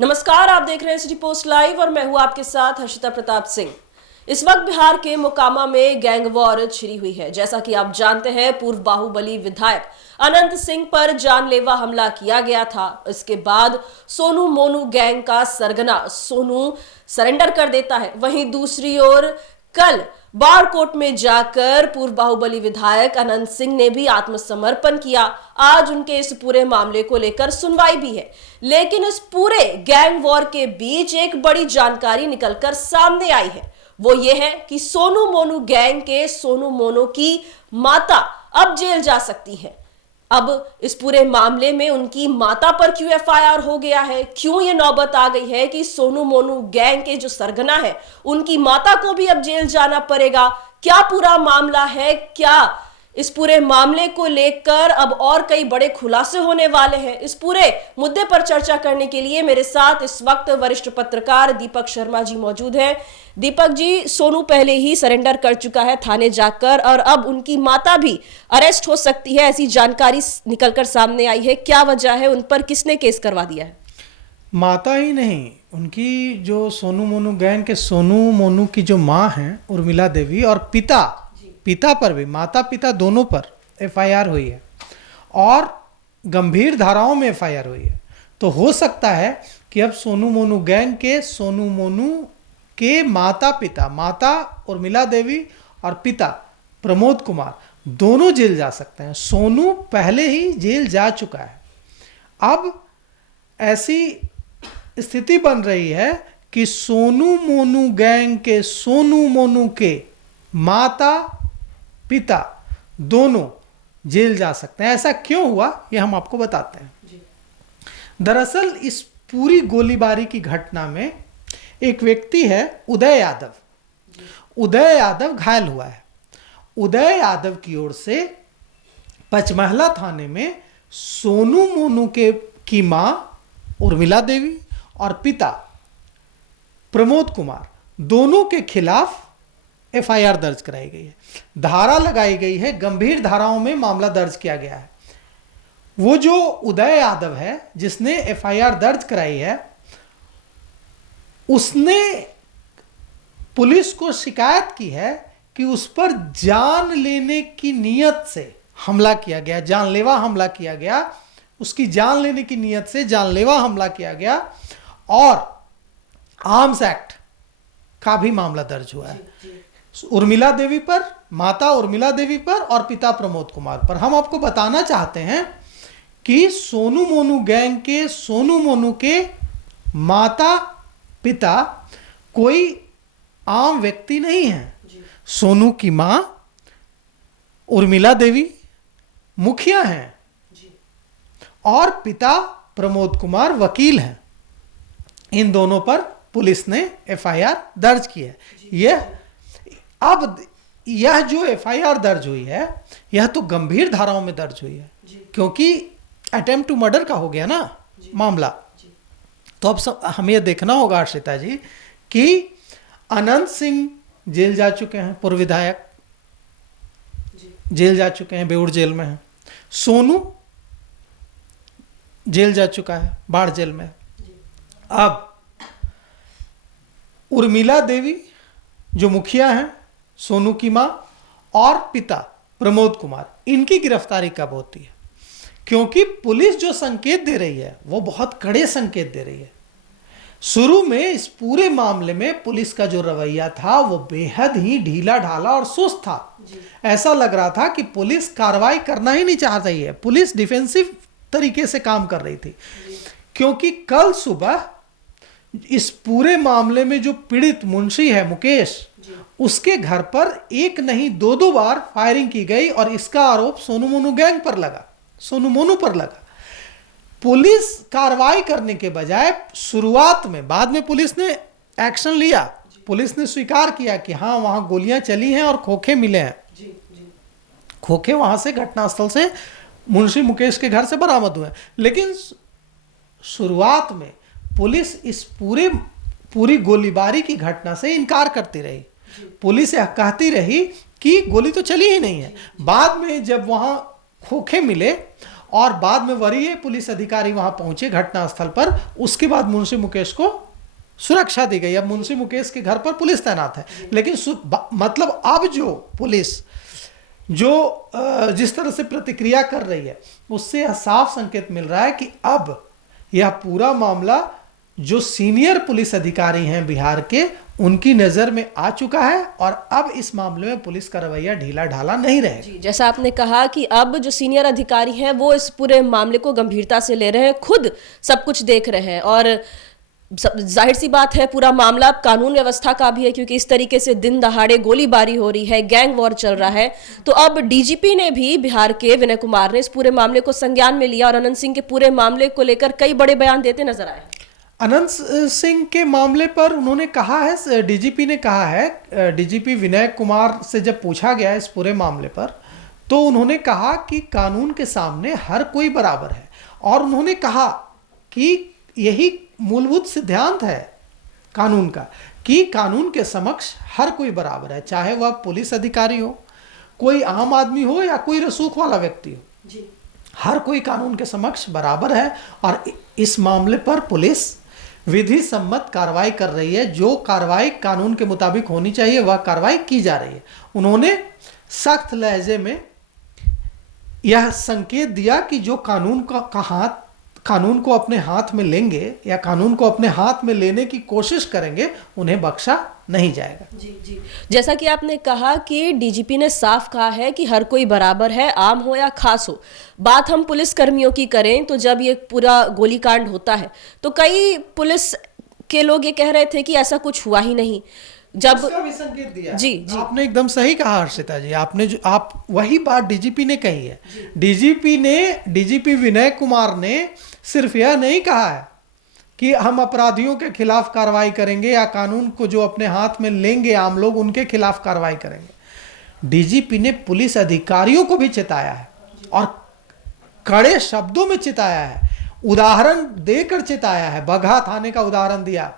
नमस्कार, आप देख रहे हैं सिटी पोस्ट लाइव और मैं हूं आपके साथ हर्षिता प्रताप सिंह। इस वक्त बिहार के मोकामा में गैंग वॉर छिड़ी हुई है। जैसा कि आप जानते हैं, पूर्व बाहुबली विधायक अनंत सिंह पर जानलेवा हमला किया गया था। इसके बाद सोनू मोनू गैंग का सरगना सोनू सरेंडर कर देता है। वहीं दूसरी ओर कल बाड़कोट में जाकर पूर्व बाहुबली विधायक अनंत सिंह ने भी आत्मसमर्पण किया। आज उनके इस पूरे मामले को लेकर सुनवाई भी है, लेकिन इस पूरे गैंग वॉर के बीच एक बड़ी जानकारी निकलकर सामने आई है। वो ये है कि सोनू मोनू गैंग के सोनू मोनू की माता अब जेल जा सकती है। अब इस पूरे मामले में उनकी माता पर क्यों एफआईआर हो गया है, क्यों ये नौबत आ गई है कि सोनू मोनू गैंग के जो सरगना है उनकी माता को भी अब जेल जाना पड़ेगा, क्या पूरा मामला है, क्या इस पूरे मामले को लेकर अब और कई बड़े खुलासे होने वाले हैं। इस पूरे मुद्दे पर चर्चा करने के लिए मेरे साथ इस वक्त वरिष्ठ पत्रकार दीपक शर्मा जी मौजूद हैं। दीपक जी, सोनू पहले ही सरेंडर कर चुका है थाने जाकर और अब उनकी माता भी अरेस्ट हो सकती है, ऐसी जानकारी निकलकर सामने आई है। क्या वजह है, उन पर किसने केस करवा दिया है? माता ही नहीं, उनकी जो सोनू मोनू गैंग के सोनू मोनू की जो माँ हैं उर्मिला देवी और पिता पर भी, माता पिता दोनों पर एफआईआर हुई है और गंभीर धाराओं में एफआईआर हुई है। तो हो सकता है कि अब सोनू मोनू गैंग के सोनू मोनू के माता उर्मिला देवी और पिता प्रमोद कुमार दोनों जेल जा सकते हैं। सोनू पहले ही जेल जा चुका है। अब ऐसी स्थिति बन रही है कि सोनू मोनू गैंग के सोनू मोनू के माता पिता दोनों जेल जा सकते हैं। ऐसा क्यों हुआ, ये हम आपको बताते हैं। दरअसल इस पूरी गोलीबारी की घटना में एक व्यक्ति है उदय यादव घायल हुआ है। उदय यादव की ओर से पचमहला थाने में सोनू मोनू की मां उर्मिला देवी और पिता प्रमोद कुमार दोनों के खिलाफ एफआईआर दर्ज कराई गई है। धारा लगाई गई है, गंभीर धाराओं में मामला दर्ज किया गया है। वो जो उदय यादव है जिसने एफआईआर दर्ज कराई है, उसने पुलिस को शिकायत की है कि उस पर जान लेने की नीयत से हमला किया गया, जानलेवा हमला किया गया, उसकी जान लेने की नीयत से जानलेवा हमला किया गया और आर्म्स एक्ट का भी मामला दर्ज हुआ है उर्मिला देवी पर, माता उर्मिला देवी पर और पिता प्रमोद कुमार पर। हम आपको बताना चाहते हैं कि सोनू मोनू गैंग के सोनू मोनू के माता पिता कोई आम व्यक्ति नहीं है। सोनू की मां उर्मिला देवी मुखिया हैं और पिता प्रमोद कुमार वकील हैं। इन दोनों पर पुलिस ने एफआईआर दर्ज की है। यह जो एफआईआर दर्ज हुई है, यह तो गंभीर धाराओं में दर्ज हुई है क्योंकि अटेम्प्ट टू मर्डर का हो गया ना मामला। तो अब हमें यह देखना होगा हर्षिता जी कि अनंत सिंह जेल जा चुके हैं, पूर्व विधायक जेल जा चुके हैं, बेउर जेल में हैं। सोनू जेल जा चुका है, बाढ़ जेल में। अब उर्मिला देवी जो मुखिया हैं, सोनू की मां और पिता प्रमोद कुमार, इनकी गिरफ्तारी कब होती है? क्योंकि पुलिस जो संकेत दे रही है वो बहुत कड़े संकेत दे रही है। शुरू में इस पूरे मामले में पुलिस का जो रवैया था वो बेहद ही ढीला ढाला और सुस्त था। ऐसा लग रहा था कि पुलिस कार्रवाई करना ही नहीं चाह रही है, पुलिस डिफेंसिव तरीके से काम कर रही थी। क्योंकि कल सुबह इस पूरे मामले में जो पीड़ित मुंशी है मुकेश, उसके घर पर एक नहीं दो बार फायरिंग की गई और इसका आरोप सोनू मोनू गैंग पर लगा, सोनू मोनू पर लगा। पुलिस कार्रवाई करने के बजाय शुरुआत में, बाद में पुलिस ने एक्शन लिया, पुलिस ने स्वीकार किया कि हाँ वहां गोलियां चली हैं और खोखे मिले हैं। खोखे वहां से घटनास्थल से मुंशी मुकेश के घर से बरामद हुए। लेकिन शुरुआत में पुलिस इस पूरी गोलीबारी की घटना से इनकार करती रही। पुलिस यह कहती रही कि गोली तो चली ही नहीं है। बाद में जब वहां खोखे मिले और बाद में वरीय पुलिस अधिकारी वहां पहुंचे घटनास्थल पर। उसके बाद मुंशी मुकेश को सुरक्षा दी गई। अब मुंशी मुकेश के घर पर पुलिस तैनात है, लेकिन मतलब अब जो पुलिस जो जिस तरह से प्रतिक्रिया कर रही है, उससे यह साफ संकेत मिल रहा है कि अब यह पूरा मामला जो सीनियर पुलिस अधिकारी हैं बिहार के, उनकी नजर में आ चुका है और अब इस मामले में पुलिस का रवैया ढीला ढाला नहीं रहेगा। जी, जैसा आपने कहा कि अब जो सीनियर अधिकारी हैं वो इस पूरे मामले को गंभीरता से ले रहे हैं, खुद सब कुछ देख रहे हैं और जाहिर सी बात है पूरा मामला कानून व्यवस्था का भी है, क्योंकि इस तरीके से दिन दहाड़े गोलीबारी हो रही है, गैंग वॉर चल रहा है। तो अब डीजीपी ने भी, बिहार के विनय कुमार ने इस पूरे मामले को संज्ञान में लिया और अनंत सिंह के पूरे मामले को लेकर कई बड़े बयान देते नजर आए। अनंत सिंह के मामले पर उन्होंने कहा है, डीजीपी ने कहा है, डीजीपी विनय कुमार से जब पूछा गया इस पूरे मामले पर, तो उन्होंने कहा कि कानून के सामने हर कोई बराबर है और उन्होंने कहा कि यही मूलभूत सिद्धांत है कानून का कि कानून के समक्ष हर कोई बराबर है, चाहे वह पुलिस अधिकारी हो, कोई आम आदमी हो या कोई रसूख वाला व्यक्ति हो जी। हर कोई कानून के समक्ष बराबर है और इस मामले पर पुलिस विधि सम्मत कार्रवाई कर रही है। जो कार्रवाई कानून के मुताबिक होनी चाहिए वह कार्रवाई की जा रही है। उन्होंने सख्त लहजे में यह संकेत दिया कि जो कानून को अपने हाथ में लेंगे या कानून को अपने हाथ में लेने की कोशिश करेंगे, उन्हें बख्शा नहीं जाएगा। जी। जैसा कि आपने कहा कि डीजीपी ने साफ कहा है कि हर कोई बराबर है, आम हो या खास हो। बात हम पुलिस कर्मियों की करें तो जब ये पूरा गोलीकांड होता है तो कई पुलिस के लोग ये कह रहे थे कि ऐसा कुछ हुआ ही नहीं। जब भी संकेत दिया जी आपने एकदम सही कहा हर्षिता जी, आप वही बात डीजीपी ने कही है। डीजीपी विनय कुमार ने सिर्फ यह नहीं कहा है कि हम अपराधियों के खिलाफ कार्रवाई करेंगे या कानून को जो अपने हाथ में लेंगे आम लोग उनके खिलाफ कार्रवाई करेंगे। डीजीपी ने पुलिस अधिकारियों को भी चेताया है और कड़े शब्दों में चेताया है, उदाहरण देकर चेताया है। बगहा थाने का उदाहरण दिया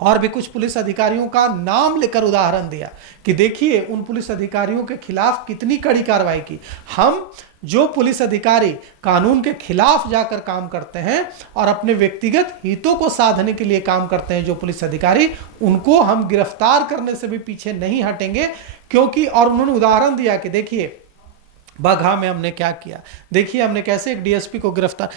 और भी कुछ पुलिस अधिकारियों का नाम लेकर उदाहरण दिया कि देखिए उन पुलिस अधिकारियों के खिलाफ कितनी कड़ी कार्रवाई की। हम जो पुलिस अधिकारी कानून के खिलाफ जाकर काम करते हैं और अपने व्यक्तिगत हितों को साधने के लिए काम करते हैं, जो पुलिस अधिकारी, उनको हम गिरफ्तार करने से भी पीछे नहीं हटेंगे। क्योंकि और उन्होंने उदाहरण दिया कि देखिए बगहा में हमने क्या किया, देखिए हमने कैसे एक डीएसपी को गिरफ्तार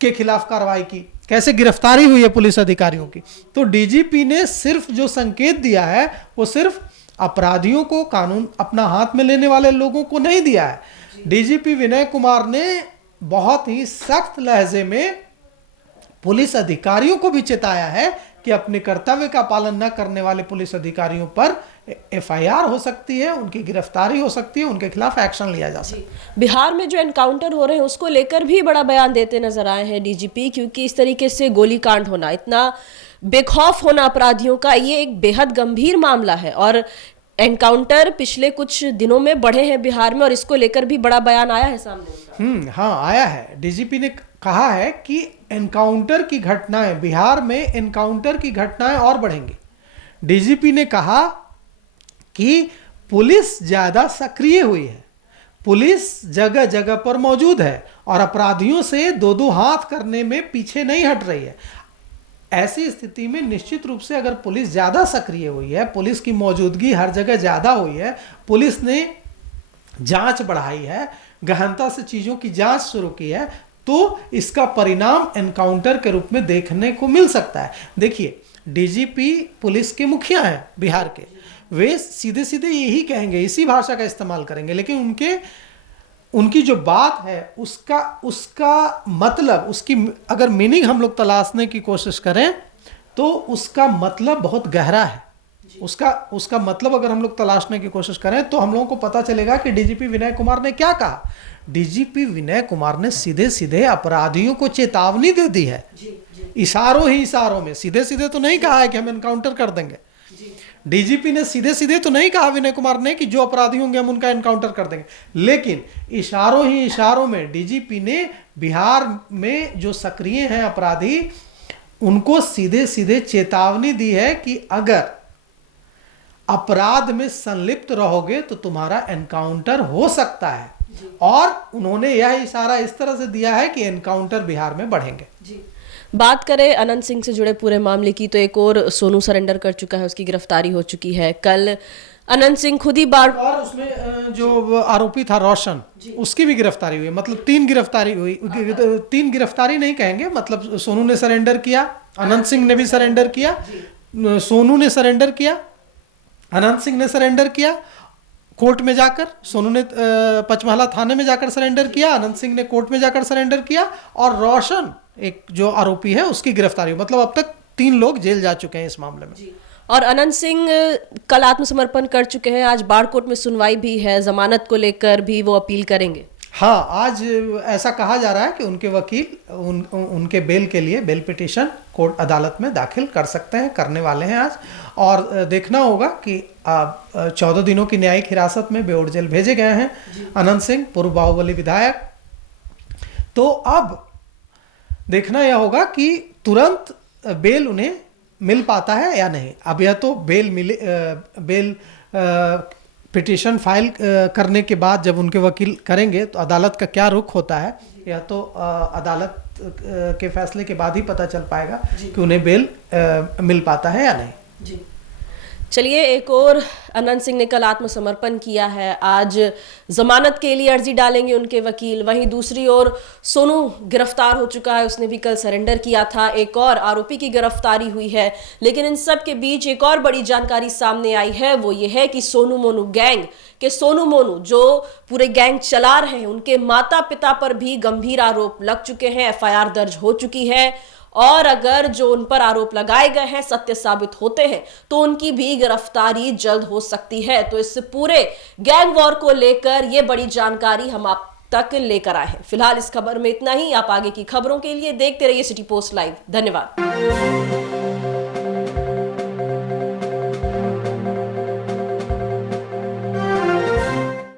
के खिलाफ कार्रवाई की, कैसे गिरफ्तारी हुई है पुलिस अधिकारियों की। तो डीजीपी ने सिर्फ जो संकेत दिया है वो सिर्फ अपराधियों को, कानून अपना हाथ में लेने वाले लोगों को नहीं दिया है। डीजीपी विनय कुमार ने बहुत ही सख्त लहजे में पुलिस अधिकारियों को भी चेताया है कि अपने कर्तव्य का पालन न करने वाले पुलिस अधिकारियों पर एफआईआर हो सकती है, उनकी गिरफ्तारी हो सकती है, उनके खिलाफ एक्शन लिया जा सकता है। बिहार में जो एनकाउंटर हो रहे हैं उसको लेकर भी बड़ा बयान देते नजर आए हैं डीजीपी, क्योंकि इस तरीके से गोलीकांड होना, इतना बेखौफ होना अपराधियों का, ये एक बेहद गंभीर मामला है और एनकाउंटर पिछले कुछ दिनों में बढ़े हैं बिहार में और इसको लेकर भी बड़ा बयान आया है सामने। हाँ, आया है। डीजीपी ने कहा है कि एनकाउंटर की घटनाएं, बिहार में एनकाउंटर की घटनाएं और बढ़ेंगी। डीजीपी ने कहा कि पुलिस ज्यादा सक्रिय हुई है, पुलिस जगह जगह पर मौजूद है और अपराधियों से दो हाथ करने में पीछे नहीं हट रही है। ऐसी स्थिति में निश्चित रूप से अगर पुलिस ज्यादा सक्रिय हुई है, पुलिस की मौजूदगी हर जगह ज्यादा हुई है, पुलिस ने जांच बढ़ाई है, गहनता से चीजों की जांच शुरू की है, तो इसका परिणाम एनकाउंटर के रूप में देखने को मिल सकता है। देखिए, डीजीपी पुलिस के मुखिया हैं बिहार के, वे सीधे सीधे यही कहेंगे, इसी भाषा का इस्तेमाल करेंगे, लेकिन उनकी जो बात है उसका मतलब, उसकी अगर मीनिंग हम लोग तलाशने की कोशिश करें तो उसका मतलब बहुत गहरा है। उसका मतलब अगर हम लोग तलाशने की कोशिश करें तो हम लोगों को पता चलेगा कि डीजीपी विनय कुमार ने क्या कहा। डीजीपी विनय कुमार ने सीधे सीधे अपराधियों को चेतावनी दे दी है, इशारों में। सीधे सीधे तो नहीं कहा है कि हम एनकाउंटर कर देंगे। डीजीपी ने सीधे सीधे तो नहीं कहा विनय कुमार ने कि जो अपराधी होंगे हम उनका एनकाउंटर कर देंगे, लेकिन इशारों में डीजीपी ने बिहार में जो सक्रिय हैं अपराधी, उनको सीधे सीधे चेतावनी दी है कि अगर अपराध में संलिप्त रहोगे तो तुम्हारा एनकाउंटर हो सकता है। और उन्होंने यह इशारा इस तरह से दिया है कि एनकाउंटर बिहार में बढ़ेंगे। बात करें अनंत सिंह से जुड़े पूरे मामले की तो एक और सोनू सरेंडर कर चुका है, उसकी गिरफ्तारी हो चुकी है। कल अनंत सिंह खुद ही और उसमें जो आरोपी था रोशन, उसकी भी गिरफ्तारी हुई। मतलब 3 गिरफ्तारी हुई। 3 गिरफ्तारी नहीं कहेंगे, मतलब सोनू ने सरेंडर किया, अनंत सिंह ने भी सरेंडर किया, सोनू ने सरेंडर किया, अनंत सिंह ने सरेंडर किया कोर्ट में जाकर, सोनू ने पचमहला थाने में जाकर सरेंडर किया, अनंत सिंह ने कोर्ट में जाकर सरेंडर किया, और रोशन एक जो आरोपी है उसकी गिरफ्तारी हुई। मतलब अब तक 3 लोग जेल जा चुके हैं इस मामले में। और अनंत सिंह कल आत्मसमर्पण कर चुके हैं। आज बाढ़ कोर्ट में सुनवाई भी है, जमानत को लेकर भी वो अपील करेंगे। हाँ, आज ऐसा कहा जा रहा है कि उनके वकील उनके बेल के लिए बेल पिटीशन कोर्ट अदालत में दाखिल कर सकते हैं, करने वाले हैं आज। और देखना होगा कि 14 दिनों की न्यायिक हिरासत में बेऊर जेल भेजे गए हैं अनंत सिंह, पूर्व बाहुबली विधायक। तो अब देखना यह होगा कि तुरंत बेल उन्हें मिल पाता है या नहीं। अब यह तो बेल पिटीशन फाइल करने के बाद जब उनके वकील करेंगे तो अदालत का क्या रुख होता है, यह तो अदालत के फैसले के बाद ही पता चल पाएगा कि उन्हें बेल मिल पाता है या नहीं। चलिए, एक और अनंत सिंह ने कल आत्मसमर्पण किया है। आज जमानत के लिए अर्जी डालेंगे उनके वकील। वहीं दूसरी ओर सोनू गिरफ्तार हो चुका है, उसने भी कल सरेंडर किया था। एक और आरोपी की गिरफ्तारी हुई है। लेकिन इन सब के बीच एक और बड़ी जानकारी सामने आई है, वो ये है कि सोनू मोनू गैंग के सोनू मोनू जो पूरे गैंग चला रहे हैं, उनके माता पिता पर भी गंभीर आरोप लग चुके हैं। FIR दर्ज हो चुकी है, और अगर जो उन पर आरोप लगाए गए हैं सत्य साबित होते हैं तो उनकी भी गिरफ्तारी जल्द हो सकती है। तो इस पूरे गैंग वॉर को लेकर ये बड़ी जानकारी हम आप तक लेकर आए हैं। फिलहाल इस खबर में इतना ही। आप आगे की खबरों के लिए देखते रहिए सिटी पोस्ट लाइव। धन्यवाद।